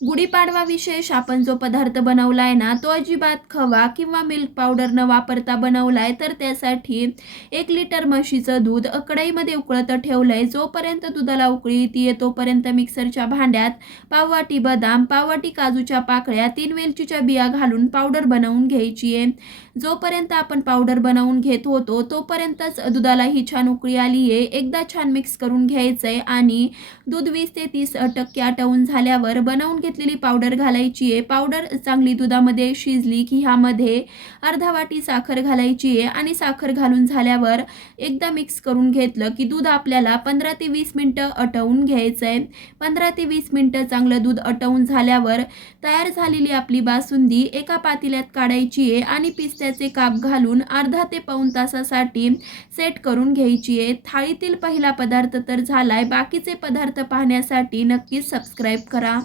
गुढीपाडवा विशेष आपण जो पदार्थ बनवलाय ना, तो अजिबात खवा किंवा मिल्क पावडर न वापरता बनवलाय. तर त्यासाठी 1 लिटर म्हशीचं दूध कढईमध्ये उकळत ठेवलंय. जोपर्यंत दुधाला उकळी येते तोपर्यंत मिक्सरच्या भांड्यात पाववाटी बदाम, पाववाटी काजूच्या पाकळ्या, 3 वेलचीच्या बिया घालून पावडर बनवून घ्यायची आहे. जोपर्यंत आपण पावडर बनवून घेत होतो तोपर्यंतच दुधाला ही छान उकळी आली आहे. एकदा छान मिक्स करून घ्यायचंय आणि दूध 20 ते 30% आटवून झाल्यावर बनवून घेतलेली पावडर घालायची आहे. पावडर चांगली दुधामध्ये शिजली की ह्यामध्ये अर्धा वाटी साखर घालायची आहे आणि साखर घालून झाल्यावर एकदा मिक्स करून घेतलं की दूध आपल्याला 15 ते 20 मिनिटं आटवून घ्यायचं आहे. 15 ते 20 मिनिटं चांगलं दूध आटवून झाल्यावर तयार झालेली आपली बासुंदी एका पातेल्यात काढायची आहे आणि पिस्त्याचे काप घालून अर्धा ते पाऊण तासासाठी सेट करून घ्यायची आहे. थाळीतील पहिला पदार्थ तर झालाय. बाकीचे पदार्थ पाहण्यासाठी नक्कीच सबस्क्राईब करा.